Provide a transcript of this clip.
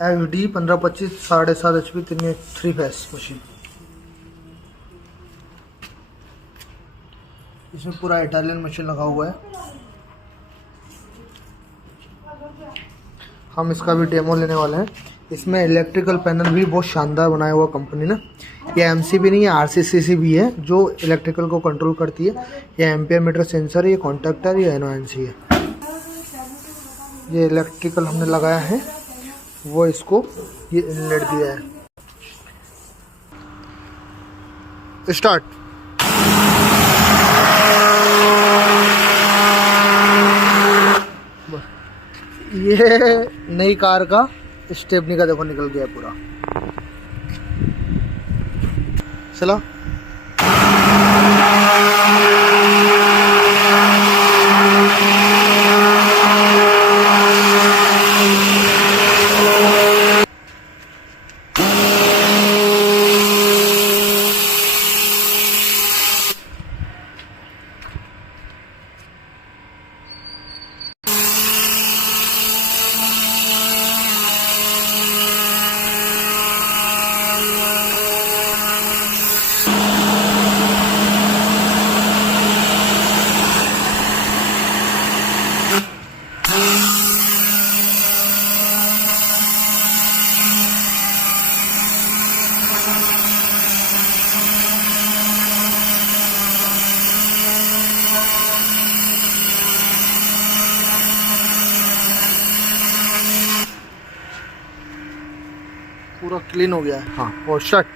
XD 1525 7.5 HP 3 face machine. इसमें पूरा Italian machine लगा हुआ है। हम इसका भी डेमो लेने वाले हैं। इसमें इलेक्ट्रिकल पैनल भी बहुत शानदार बनाया हुआ कंपनी ने। ये MCB नहीं है, RCCC भी है जो इलेक्ट्रिकल को कंट्रोल करती है। ये एम्पियर मीटर सेंसर है, ये कॉन्टैक्टर, ये NONC है। ये इलेक्ट्रिकल हमने लगाया है, वो इसको ये इनलेट दिया है। स्टार्ट। ये नई कार का स्टेपनी का देखो निकल गया पूरा। चलो पूरा क्लीन हो गया है। हाँ, और शट।